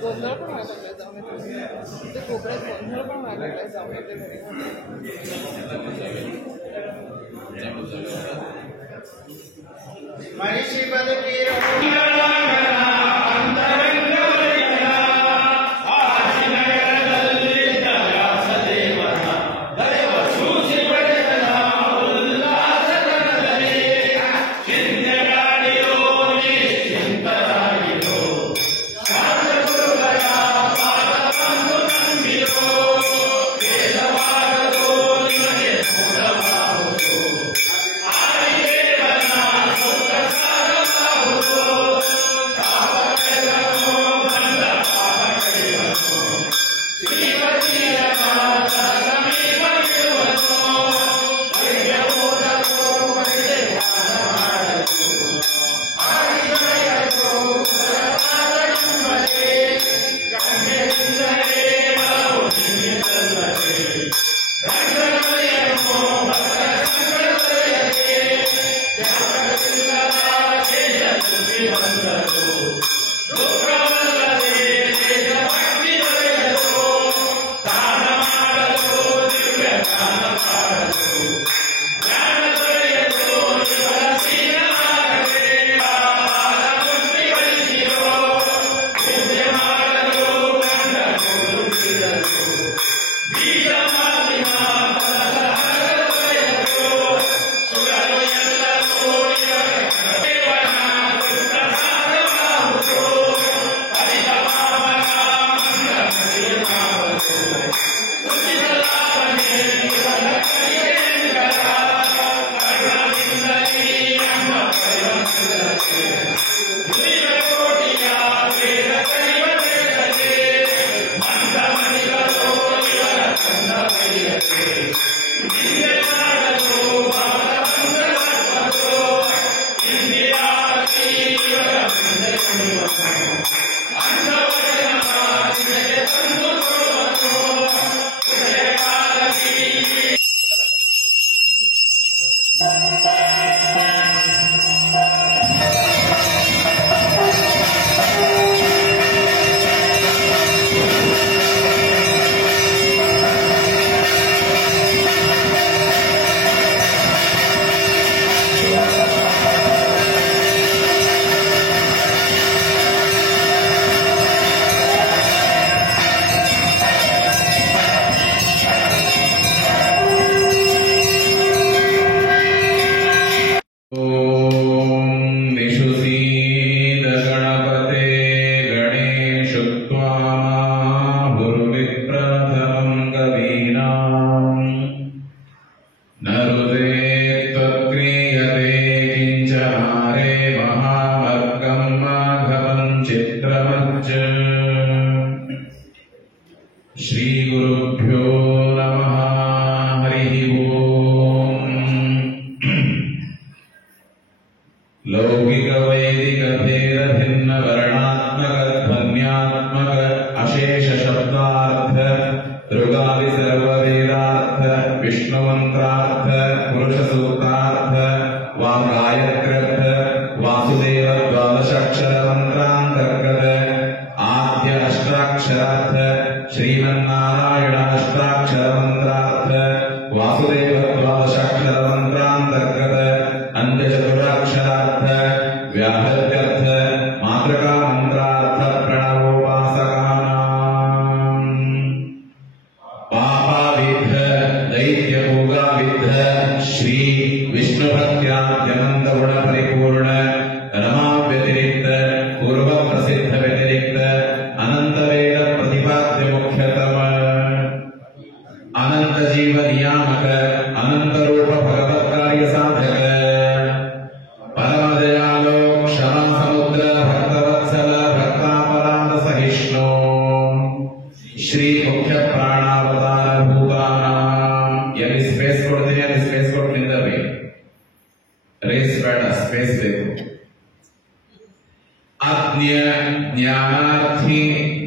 गोंधळ पण व्हायला लागलाय जाऊन ते कोपऱ्यात गोंधळ पण व्हायला लागलाय जाऊन येते घरी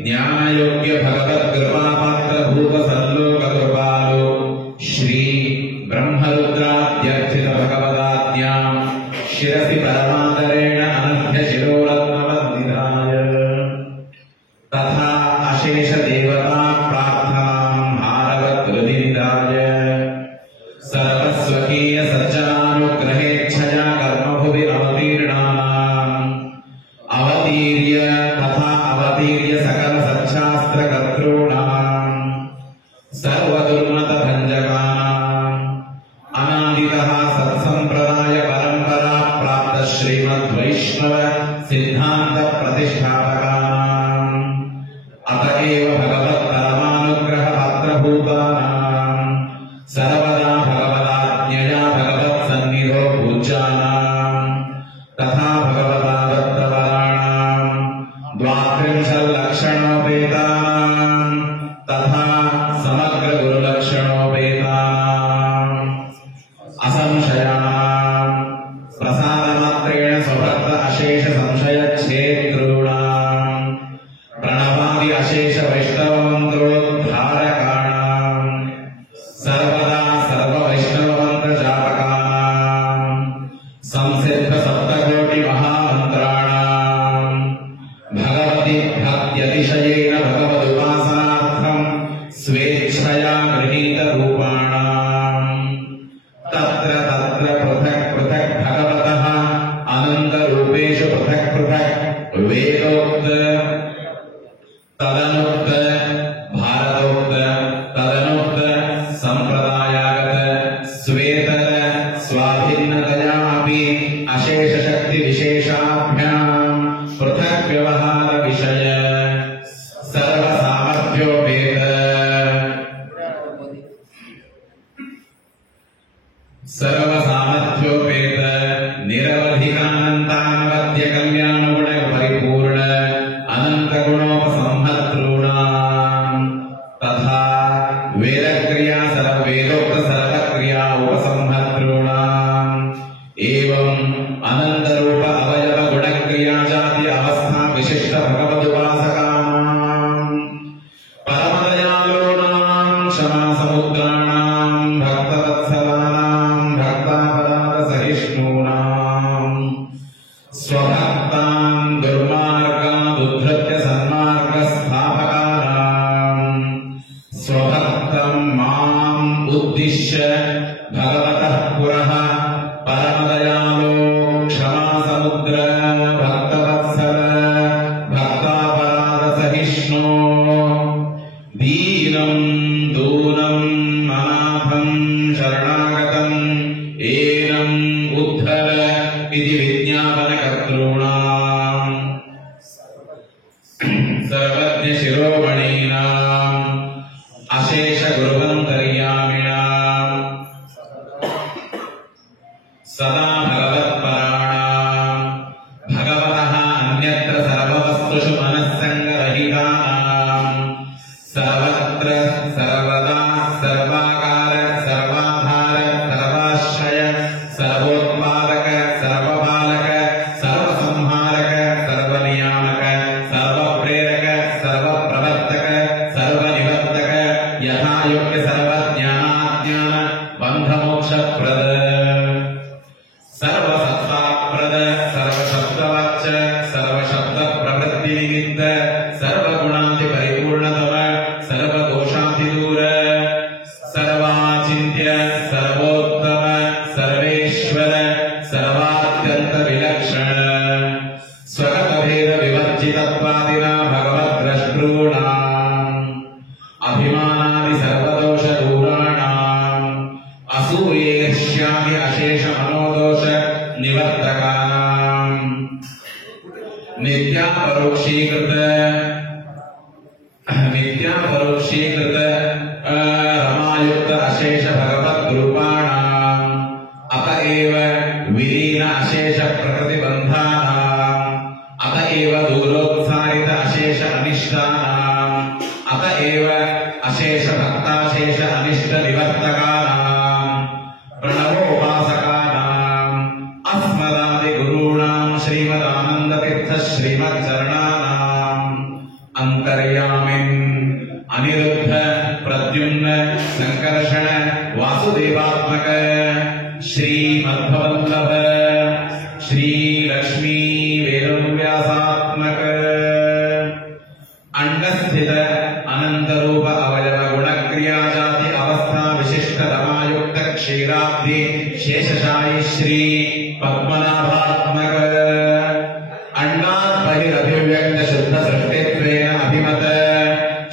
ज्ञानयोग्य भगवत कृपा पात्र भूप सल्लोक कृपालो श्री शिरसि परमादरेण अनघ्य शिरोरत्नवद्निधाय तथा अशेष देवता प्रार्थनां हारवत् हृदिनिधाय सर्वस्वकीय सज्जनानुग्रहेच्छया कर्मभुवि अवतीर्णानाम् अवतीर्य तथा अवतीर्य सकल सच्छास्त्रकर्तॄणाम् सर्वदुर्मतभञ्जकानाम् अनादितः सत्सम्प्रदाय परम्परा प्राप्त श्रीमद्वैष्णव सिद्धान्त प्रतिष्ठापकानाम् अतएव भगवत् परमानुग्रह पात्रभूतानाम् सर्वदा भगवदाज्ञया भगवत् सन्निधौ पूज्यानाम् तथा भगवता दत्तवराणाम् द्वात्रिंशल्लक्षणोपेतानाम् तथा समग्र गुरुलक्षणोपेतानाम् असंशयानाम् प्रसादमात्रेण स्वभक्त अशेष संशयच्छेत्रूणाम् प्रणवादि अशेष वैष्णवमन्त्रोद्धारकाणाम् सर्वदा सर्ववैष्णवमन्त्र जापकानाम् संसिद्ध सप्तकोटि महामन्त्राणाम् भगवति भक्त्यतिशयेन भगवदुपासनार्थम् स्वेच्छया गृहीतरूपाणाम् तत्र तत्र पृथक् पृथक् भगवतः अनन्तरूपेषु पृथक् पृथक् वेदोक्त तदनुक्त भारतोक्त तदनुक्त सम्प्रदायागत स्वेतर स्वाभिन्नतया अपि अशेष शक्ति विशेषाभ्याम् पृथक् व्यवहार विषय सर्वसामर्थ्योपेत सर्वसामर्थ्योपेत निरवधिकानन्तानवद्य कल्याणगुण परिपूर्ण अनन्तगुणोपसंहर्तॄणाम् तथा वेदक्रिया सर्ववेदोक्त सर्वक्रिया उपसंहर्तॄणाम् एवम् अनन्तरूप अवयव गुणक्रिया जाति अवस्था विशिष्ट भगवदुपासकानाम् परमदयालूनाम् क्षमासमुद्राणाम् भक्तवत्सलानाम् भक्तापराधसहिष्णूनाम् स्वभक्तान् दुर्मार्गादुद्धृत्य सन्मार्गस्थापकानाम् स्वभक्तम् माम् उद्दिश्य भगवतः पुरः परमदयालो क्षमासमुद्र भक्तवत्सल भक्तापराधसहिष्णो दीनम् दूनम् अनाथम् शरणागतम् एनम् उद्धर इति विज्ञापनकर्तॄणाम् सर्वज्ञ शिरोमणीनाम् अशेष गुरुवन्तर्यामिणाम् सदा भगवत्पराणाम् भगवतः अन्यत्र सर्ववस्तुषु मनस्सङ्गरहितानाम् सर्वत्र सर्वदा सर्वाकार सर्वाधार सर्वाश्रय सर्वोत्पादक सर्वपालक सर्वसंहारक सर्वनियामक सर्वप्रेरक सर्वप्रवर्तक सर्वनिवर्तक यथायोग्य सर्वज्ञानाज्ञान बन्धमोक्षप्रद सर्वसत्ताप्रद सर्वशब्दवाच्य सर्वशब्दप्रवृत्तिनिमित्त सर्वगुणादिपरिपूर्णतम सर्वदोषाधिदूर सर्वाचिन्त्य सर्वोत्तम सर्वेश्वर सर्वात्यन्तविलक्षण स्वगतभेदविवर्जितत्वादिना भगवद्द्रष्टॄणाम् अभिमानादि सर्वदोषदूराणाम् असूयेष्यामि अशेषमनोदोष निवर्तकानाम् नित्यापरोक्षीकृत रमायुक्त अशेष भगवद्रूपाणाम् अत एव विलीन अशेष प्रकृतिबन्धानाम् अत एव दूरोत्सारित अशेष अनिष्टानाम् अत एव अशेष भक्ताशेष अनिष्ट निवर्तकानाम् प्रणवोपासकानाम् अस्मदादिगुरूणाम् श्रीमदानन्दतीर्थ श्रीमच्चरणानाम् अन्तर्यामिन् अनिरुद्ध प्रद्युम्न संकर्षण वासुदेवात्मक श्रीमद्भवल्लभ शेषशायी श्री पद्मनाभात्मक अण्डात् बहिरभिव्यक्त शुद्ध सृष्टित्वेन अभिमत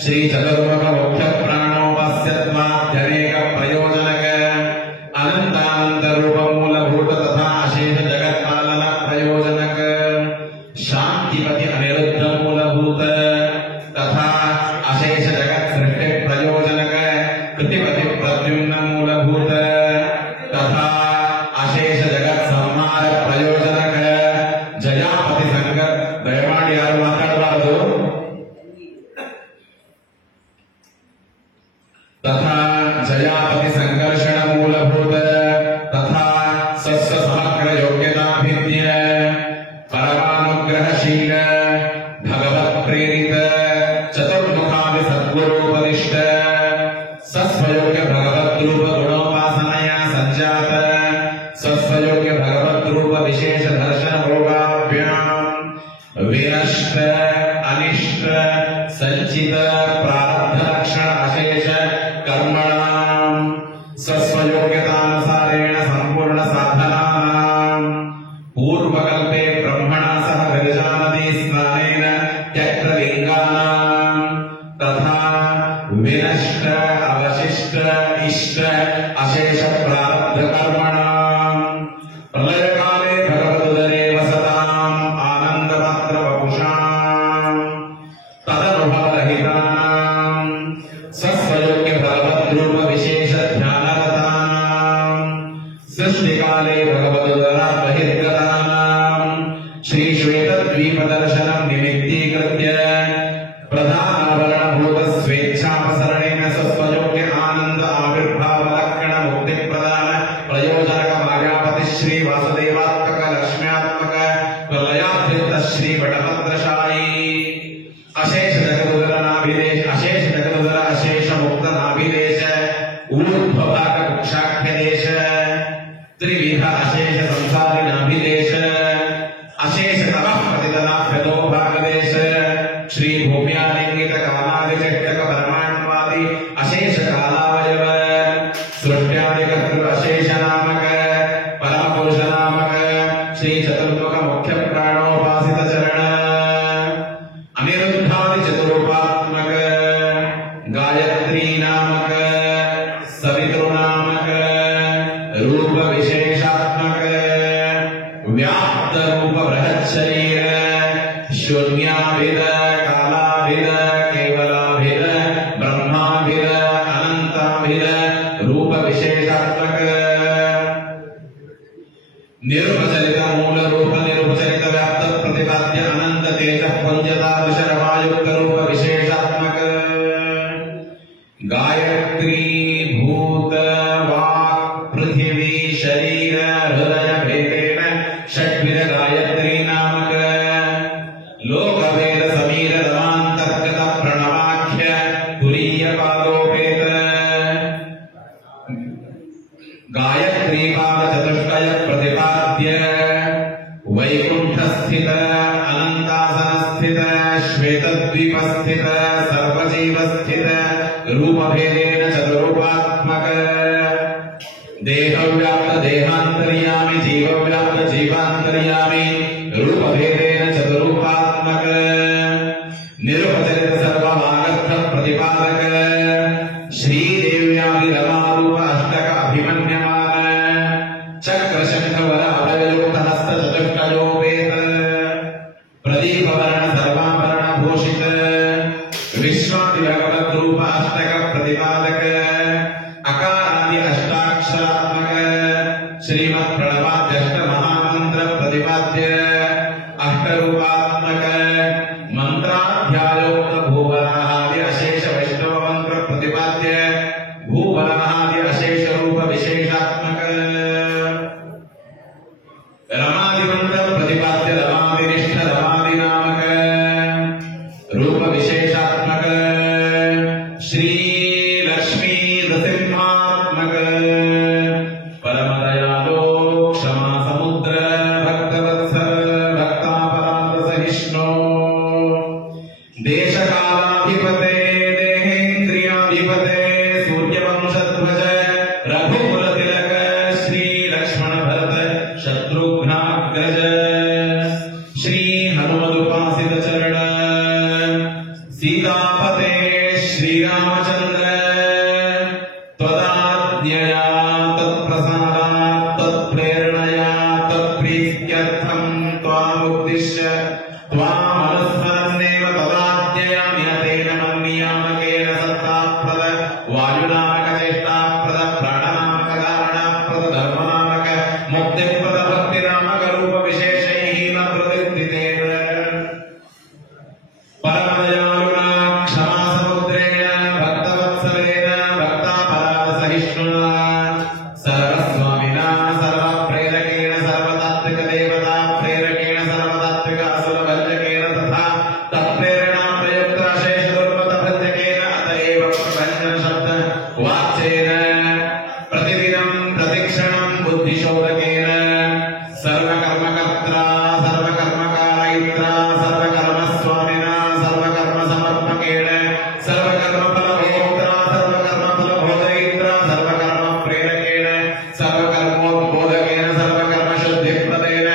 श्री चतुर्मुख मुख्य प्राणोपस्यत्वाद्यनेक प्रयोजनक अनंतानंत रूप मूलभूत तथा अशेष जगत पालन प्रयोजनक शांतिपति अनिरुद्ध मूलभूत तथा अशेष जगत सृष्टि प्रयोजनक कृतिपति प्रद्युम्न मूलभूत तथा अशेष जगत संहार प्रयोजनक जयापति संगत दयमाಡಿ ಯಾರು ಮಾತಾಡಬಾರದು तथा जयापति संघर्षण मूलभूत तथा सस्व समग्र योग्यताभिद्य परमानुग्रहशील भगवत प्रेरित चतुर्मुखादि सद्गुरोपदिष्ट सस्वयोग्य भगवत रूप गुणोपासनया संजात सस्वयोग्य भगवत रूप विशेष दर्शन भोगाभ्याम विनष्ट अनिष्ट संचित प्रारब्ध लक्षण अशेष कर्मणां सस्वयोग्यतानुसारेण संपूर्ण साधनानां पूर्वकल्पे ब्रह्मणा सह विरजानदी स्नानेन त्यक्तलिङ्गानां तथा विनष्ट अवशिष्ट इष्ट अशेष प्रारब्ध कर्मणां प्रलयकाले भगवदुदरे वसताम् आनन्दमात्र वपुषां तदनुभवरहितानां सस्वयोग्य भगवत रूप विशेष ध्यानरतानां सृष्टिकाले भगवदुदरा बहिर्गतानां श्री श्वेतद्वीप दर्शनं निमित्तीकृत्य प्रधानावरणभूत स्वेच्छापसरणेन सस्वयोग्य आनंद आविर्भाव लक्षण मुक्ति प्रदान प्रयोजनक मायापति श्री वासुदेवात्मक लक्ष्म्यात्मक प्रलयाधृत श्री वटभद्रशायी अशेष जगदुदर नाभिदेश अशेष जगदुदर अशेष मुक्त नाभिदेश ऊर्ध्वभाग कुक्षाख्य देश त्रिविध अशेष संसारी नाभिदेश अशेष तपः प्रतिदनाभ्यतो भागदेश श्री भूम्यालिंगित कालादिचक्र परमात्मादि अशेष कालावयव सृष्ट्यादिकर्तृ अशेष नामक परम पुरुष नामक श्री चतुर्मुख मुख्य प्राणोपासित चरण अनिरुद्धादि चतुरूपात्मक गायत्री नामक सवितृ नामक रूप विशेषात्मक व्याप्त रूप बृहत् शरीर शून्याभिद कालाभिद केवलाभिद ब्रह्माभिद अनंताभिद रूप विशेषात्मक निरुपचरित मूल रूप निरुपचरित व्याप्त प्रतिपाद्य अनंत तेज पुंजतादृश रमायुक्त रूप विशेषात्मक गायत्री भूत वाक् पृथिवी शरीर हृदय भेदेन षड्विध गायत्री नामक लोकवेद समीर रमांतर्गत प्रणवाख्य तुरीय पादोपेत गायत्री पाद चतुष्टय प्रतिपाद्य वैकुंठ स्थित अनंतासन स्थित श्वेतद्वीप स्थित सर्वजीव स्थित रूप भेदेन चतुरूपात्मक देहव्याप्त देहांतर्यामि जीवव्याप्त जीवांतर्यामि रूप भेदेन चतुरूपात्मक निरुपचरित सर्वभागस्थ प्रतिपादक श्रीदेव्यादि रमारूप अष्टक अभिमन्यमान चक्र शंख वर अभययुक्त हस्त चतुष्टयोपेत प्रदीप वर्ण सर्वाभरण भूषित विश्वादि भगवत रूप अष्टक प्रतिपादक अकारादि अष्टाक्षरात्मक श्रीमत् प्रणवाद्यष्ट महामंत्र प्रतिपाद्य अष्टरूपात्मक मंत्राध्यायोक्त भूवराहादि अशेष वैष्णव मंत्र प्रतिपाद्य भूवराहादि अशेष रूप विशेषात्मक रमादि मंत्र प्रतिपाद्य रमादिनिष्ठ रमादि नामक रूप विशेषात्मक श्री लक्ष्मी नृसिंहात्मक परम दयालो क्षमा समुद्र भक्तवत्सल भक्तापराध सहिष्णु शत्रुघ्नाग्रज श्री हनुमदुपासित चरण सीतापते श्रीरामचंद्र त्वदाज्ञया तत्प्रसादात् तत्प्रेरणया तत्प्रीत्यर्थं त्वामुद्दिश्य त्वामनुस्मरन्नेव तदाज्ञयामि तेन मन्नियामकेन सत्ताप्रद वायुनामकचेष्टाप्रद प्राणनामकधारणाप्रद धर्मनामक मुक्तिप्रद भक्तिनामक रूप विशेषैः न प्रतिष्ठितेन परमदयालुना क्षमासमुद्रेण भक्तवत्सलेन भक्तापराधसहिष्णुना सर्वस्वामिना सर्वप्रेरकेण सर्वतात्विकदेवता प्रेरकेण सर्वतात्विक असुरभञ्जकेन तथा तत्प्रेरणा प्रयुक्त अशेषदुर्मतभञ्जकेन अतएव प्रभञ्जनशब्द वाच्येन प्रतिदिनं प्रतिक्षणं बुद्धिशोधकेन सर्वकर्मकर्त्रा सर्वकर्मकारयित्रा सर्वकर्मस्वामिना सर्वकर्मसमर्पकेण सर्वकर्मफलभोक्त्रा सर्वकर्मफलभोजयित्रा सर्वकर्मप्रेरकेण सर्वकर्मोद्बोधकेन सर्वकर्मशुद्धिप्रदेन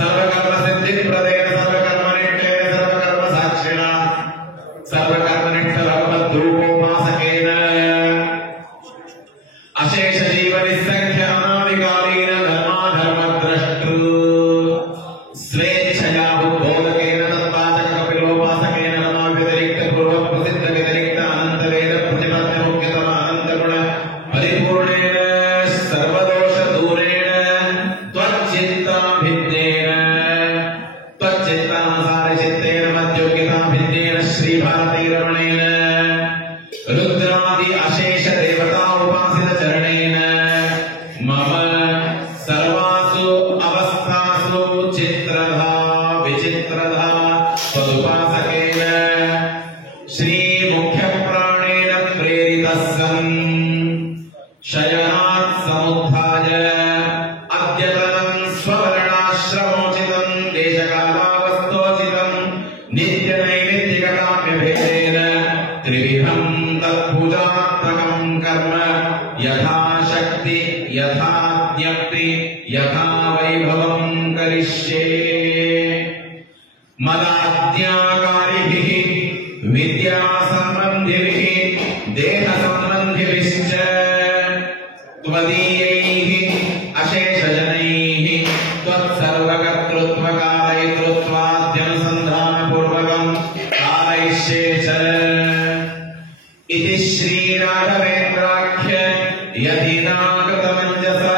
सर्वकर्मसिद्धिप्रदेन सर्वकर्मनिष्ठेन सर्वकर्मसाक्षिणा सर्वकर्मनिष्ठभगवद्रूपोपासकेन अशेष जीवनिसंख्य अनादिकालीन धर्माधर्मद्रष्टृ स्वेच्छया उद्बोधकेन तत्पाचक कपिलोपासकेन रमाव्यतिरिक्त पूर्व प्रसिद्ध व्यतिरिक्त अनंत वेद प्रतिपद्य मुख्यतम अनंत गुण परिपूर्णेन सर्वदोष दूरेण त्वच्चित्ताभिन्नेन त्वच्चित्तानुसार चित्तेन मध्योगिताभिन्नेन श्री भारती रमणेन रुद्रादि अशेष देवता उपासित चरणेन मम सर्वासु अवस्थासु चित्रधा विचित्रधा तदुपासकेन श्री मुख्य प्राणेन प्रेरितः सन् शयनात् समुत्थाय अद्यतनं स्ववर्णाश्रमोचितं देशकालावस्थोचितं नित्यनैमित्तिककाम्यभेदेन त्रिविधं तत्पूजात्मकं कर्म यथाशक्ति यथा ज्ञप्ति यथा वैभवं करिष्ये मदाज्ञाकारिभिः विद्यासम्बन्धिभिः देहसम्बन्धिभिश्च त्वदीयैः अशेषजनैः त्वत्सर्वकर्तृत्वकालयितृत्वाद्यनुसन्धानपूर्वकं कारयिष्ये च इति श्रीराघवेन्द्राख्य यदिनाकृतमञ्जसा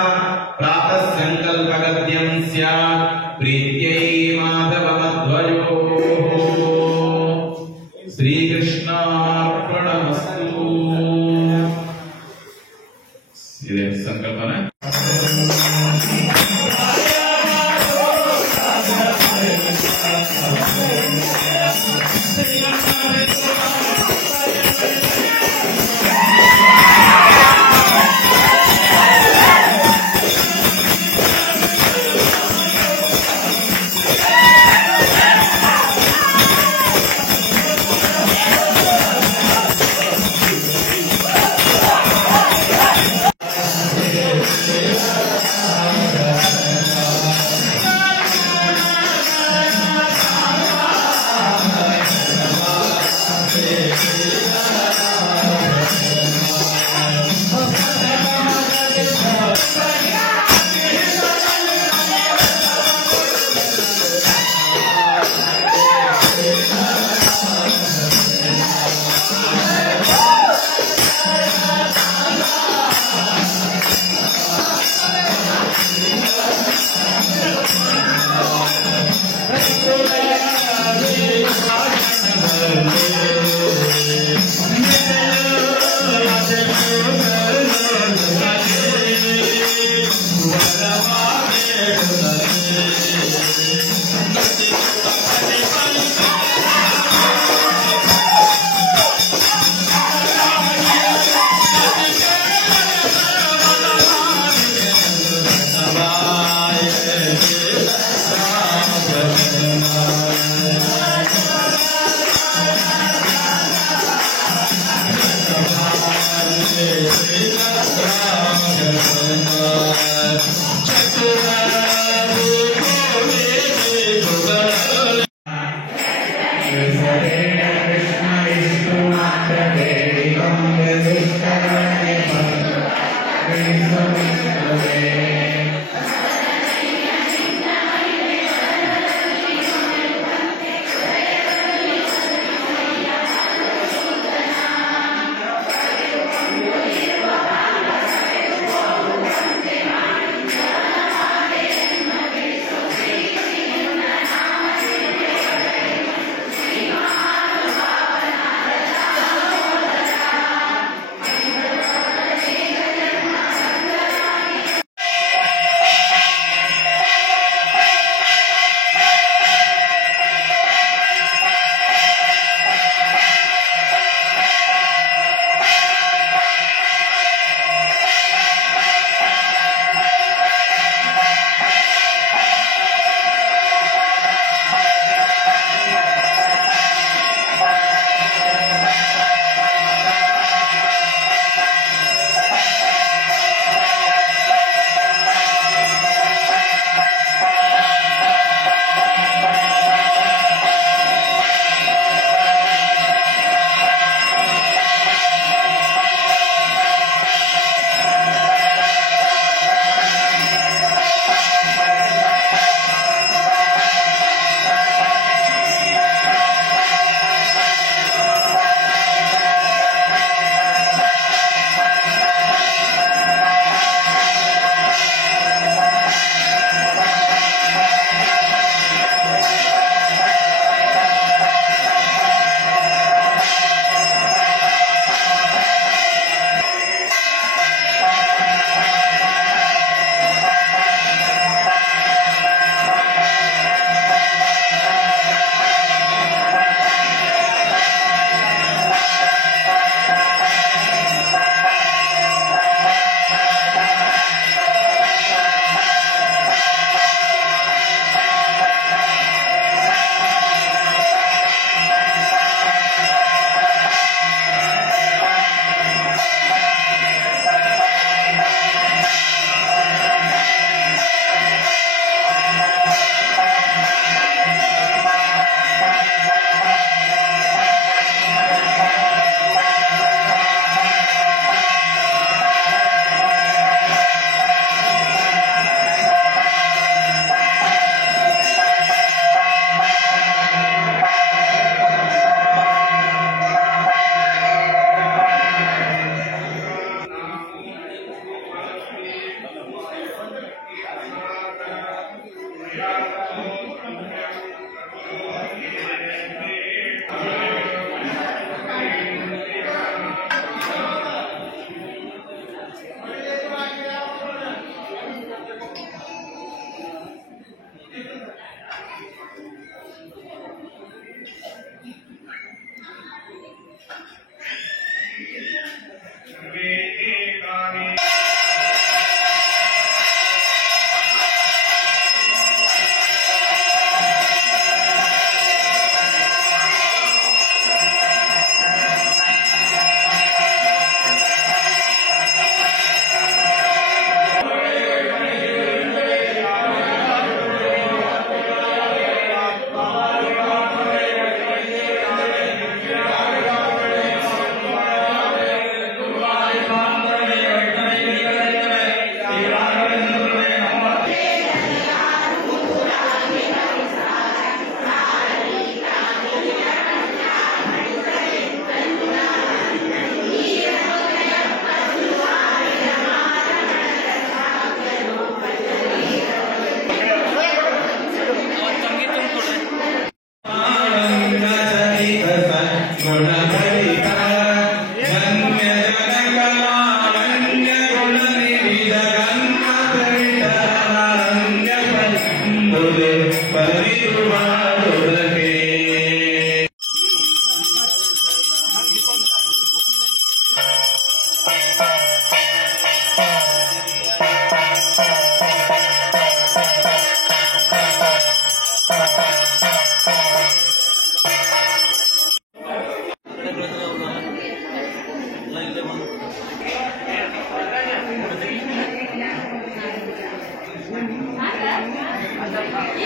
प्रातः सङ्कल्पगद्यं स्यात् प्रीत्यै माधवमध्वयोः श्रीकृष्णार्पणमस्तु इदे संकल्पना Jai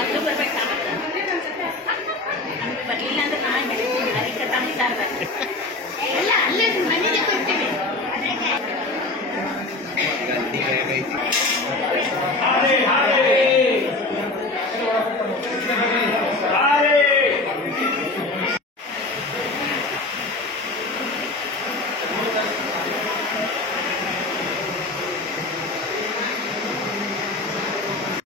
ఎక్కడ